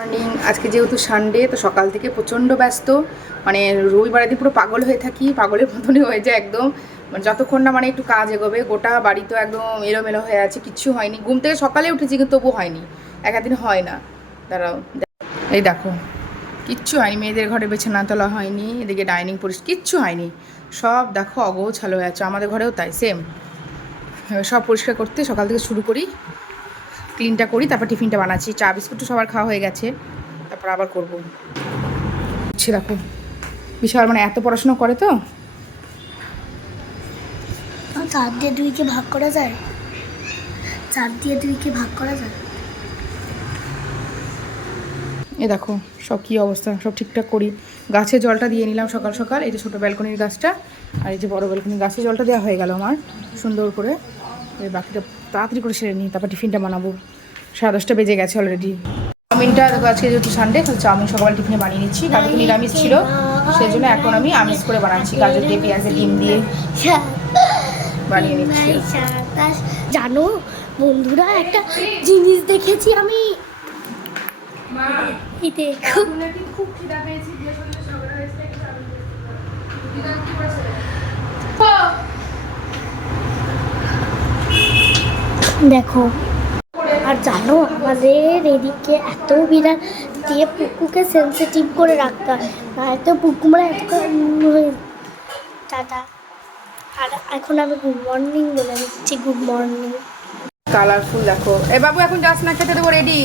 Morning. আজকে যেহেতু Sunday তো সকাল থেকে প্রচণ্ড ব্যস্ত, মানে রবিবারের দিন পুরো পাগল হয়ে থাকি, পাগলের মতনই হয়ে যায় একদম। মানে যতক্ষণ না মানে একটু কাজ এগোবে, গোটা বাড়ি তো একদম এলোমেলো হয়ে আছে, কিচ্ছু হয়নি। ঘুম থেকে সকালে উঠেছি কিন্তু তবু হয়নি, একদিন হয় না। দাঁড়াও, এই দেখো কিচ্ছু হয়নি। মেয়েদের ঘরে বিছানা তোলা হয়নি, এদিকে ডাইনিং পরিষ্কার, কিচ্ছু হয়নি। সব দেখো অগোছালো হয়ে আছে, আমাদের ঘরেও তাই সেম। সব পরিষ্কার করতে সকাল থেকে শুরু করি, ক্লিনটা করি, তারপর টিফিনটা বানাচ্ছি। চা বিস্কুট সবার খাওয়া হয়ে গেছে, তারপর আবার করবো। দেখো বিশাল, মানে এত পড়াশোনা করে তো। 4 দিয়ে 2কে ভাগ করা যায়? 4 দিয়ে 2কে ভাগ করা যায়? এ দেখো সব কী অবস্থা, সব ঠিকঠাক করি। গাছে জলটা দিয়ে নিলাম সকাল সকাল, এই যে ছোটো ব্যালকনির গাছটা, আর এই যে বড়ো ব্যালকনির গাছে জলটা দেওয়া হয়ে গেল আমার সুন্দর করে। এই বাকিটা তাড়াতাড়ি করে সেরে নিই, তারপর টিফিনটা বানাবো। 10:30 বেজে গেছে অলরেডি। চাউমিনটা দেখো আজকে যেহেতু সানডে, তাহলে চাউমিন সকাল টিফিনে বানিয়ে নিচ্ছি। কালকে তো নিরামিষ ছিল, সেই জন্য এখন আমি আমিষ করে বানাচ্ছি, গাজর দিয়ে পেঁয়াজের ডিম দিয়ে বানিয়ে নিচ্ছি। জানো বন্ধুরা, একটা জিনিস দেখেছি আমি। খুব খিদা পেয়েছি, দেখো, আর জানো আমাদের এদিকে এত বিড়াল দিয়ে পুকুকে সেন্সিটিভ করে রাখতে হয়, নয়তো পুকুমরা এত টাটা। আর এখন আমি গুড মর্নিং বলে দিচ্ছি, গুড মর্নিং। কালারফুল দেখো। এ বাবু এখন যাস না, খেতে দেবো, রেডি।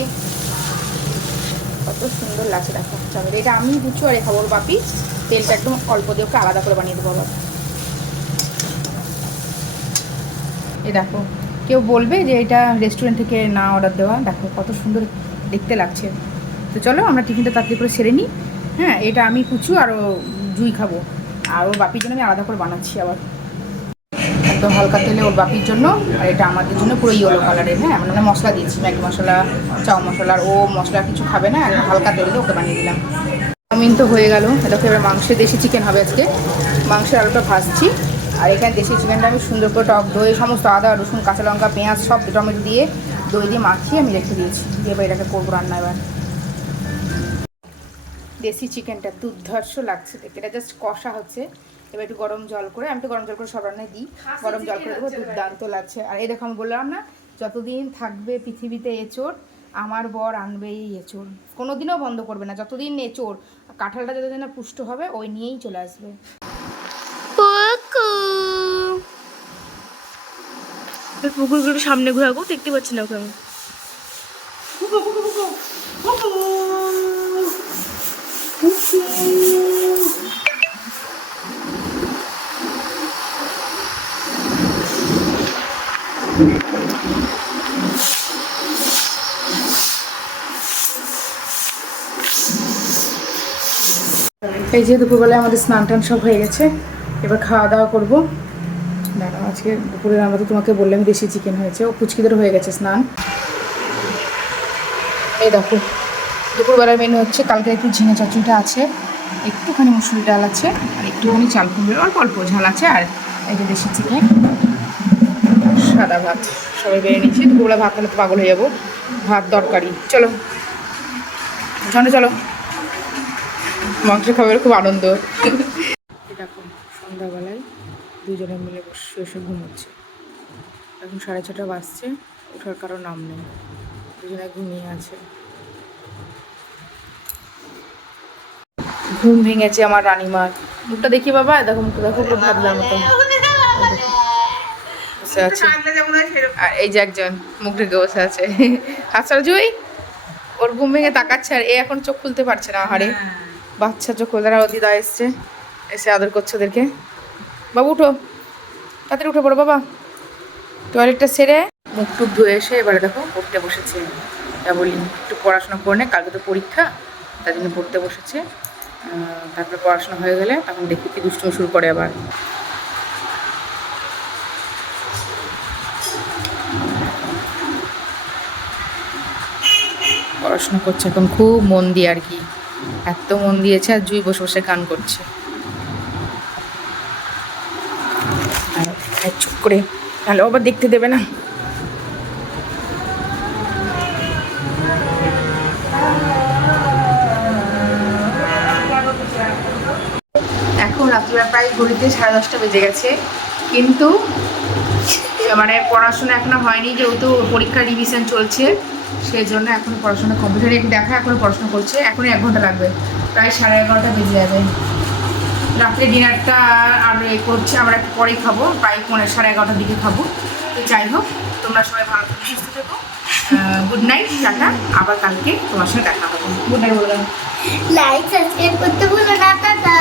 কত সুন্দর লাগছে দেখো চাউমিন। এটা আমি বুঝছো আর খাবো, ওর বাপি তেলটা একদম অল্প দিয়ে ওকে আলাদা করে বানিয়ে দেবো আবার। এই দেখো, কেউ বলবে যে এটা রেস্টুরেন্ট থেকে না অর্ডার দেওয়া। দেখো কত সুন্দর দেখতে লাগছে। তো চলো আমরা টিফিনটা তাড়াতাড়ি করে সেরে নিই। হ্যাঁ, এটা আমি কুচু আর জুই খাবো, আর ওর বাপির জন্য আমি আলাদা করে বানাচ্ছি আবার, একদম হালকা তেলে ওর বাপির জন্য। আর এটা আমাদের জন্য পুরো ইয়েলো কালারের। হ্যাঁ, মানে মশলা দিয়েছি, ম্যাগি মশলা, চাউ মশলা, আর ও মশলা কিছু খাবে না, একদম হালকা তেলে ওকে বানিয়ে দিলাম। চাউমিন তো হয়ে গেল। দেখো এবার মাংসের দেশি চিকেন হবে আজকে, মাংসের আলুটা ভাজছি। আর এখানে দেশি চিকেনটা আমি সুন্দর করে টক দই, সমস্ত আদা রসুন কাঁচা লঙ্কা পেঁয়াজ সব টমেটো দিয়ে দই দিয়ে মাখিয়ে আমি রেখে দিয়েছি। দিয়ে এবার এটাকে করবো রান্না। এবার দেশি চিকেনটা দুর্ধর্ষ লাগছে দেখতে, এটা জাস্ট কষা হচ্ছে। এবার একটু গরম জল করে, আমি তো গরম জল করে সব রান্নায় দিই, গরম জল করে দেবো, দুর্দান্ত লাগছে। আর এই দেখো আমি বললাম না, যতদিন থাকবে পৃথিবীতে এঁচোড়, আমার বর আনবেই এঁচোড়, কোনোদিনও বন্ধ করবে না। যতদিন এঁচোড়, কাঁঠালটা যতদিন না পুষ্ট হবে ওই নিয়েই চলে আসবে। পুকুরগুলো সামনে ঘোরাবো, দেখতে পাচ্ছি না ওকে আমি। এই যে দুপুরবেলায় আমাদের স্নান টান সব হয়ে গেছে, এবার খাওয়া দাওয়া করবো। দাঁড়াও, আজকে দুপুরে আমরা তো তোমাকে বললাম দেশি চিকেন হয়েছে, ও পুচকিদেরও হয়ে গেছে স্নান। এই দেখো দুপুরবেলার মেনু হচ্ছে, কালকে একটু ঝিঙে চচ্চড়িটা আছে, একটুখানি মুসুরি ডাল আছে, আর একটুখানি চাল কুমড়োর অল্প অল্প ঝাল আছে, আর এই যে দেশি চিকেন, সাদা ভাত সবাই বেড়ে নিচ্ছি। দুপুরবেলা ভাত হলে তো পাগল হয়ে যাবো, ভাত দরকারি। চলো চলো চলো, মাংস খাবার খুব আনন্দ। দেখো সন্ধ্যাবেলায় দুজনে মিলে বসে এসে ঘুমোচ্ছে। এখন 6:30 বাজছে, ওঠার কারো নাম নেই, দুজনে ঘুমিয়ে আছে। ঘুম ভেঙেছে আমার রানীমার। মুখটা দেখি বাবা, দেখো মুখটা দেখো, পুরো ভাবলার মতো বসে আছে। আর এই যে একজন মুখ ঢেকে বসে আছে, হাসার জুই, ওর ঘুম ভেঙে তাকাচ্ছে, আর এ এখন চোখ খুলতে পারছে না। হারে বাচ্চা চোখ খুলতে না, দিদা এসছে, এসে আদর করছে ওদেরকে। বাবু উঠো, তাড়াতাড়ি উঠে পড়ো বাবা, টয়লেটটা সেরে মুখ টুক ধুয়ে এসে এবারে দেখো পড়তে বসেছে। তা বলি একটু পড়াশোনা করে নে, কালকে তো পরীক্ষা, তার জন্য পড়তে বসেছে। তারপরে পড়াশোনা হয়ে গেলে তখন দেখি কি দুষ্টুমি শুরু করে আবার। পড়াশোনা করছে এখন খুব মন দিয়ে, আর কি এত মন দিয়েছে। আর জুই বসে বসে গান করছে, আর চুপ করে, তাহলে আবার দেখতে দেবে না। প্রায় ঘড়িতে 10:30 বেজে গেছে, কিন্তু মানে পড়াশোনা এখনো হয়নি, যেহেতু পরীক্ষা রিভিশন চলছে সেই জন্য এখনো পড়াশোনা কমপ্লিট হয়নি। দেখা এখনো পড়াশোনা করছে, এখনো 1 ঘন্টা লাগবে, প্রায় 11:30 বেজে যাবে। রাত্রে ডিনারটা আর করছে, আমরা একটু পরেই খাবো, প্রায় 11:30 দিকে খাবো। তো যাই হোক, তোমরা সবাই ভালো থাকো, সুস্থ থেকো। গুড নাইট, টাটা, আবার কালকে তোমার সঙ্গে দেখা হবে। গুড নাইট বললাম। লাইক সাবস্ক্রাইব করতে ভুলো না, টাটা।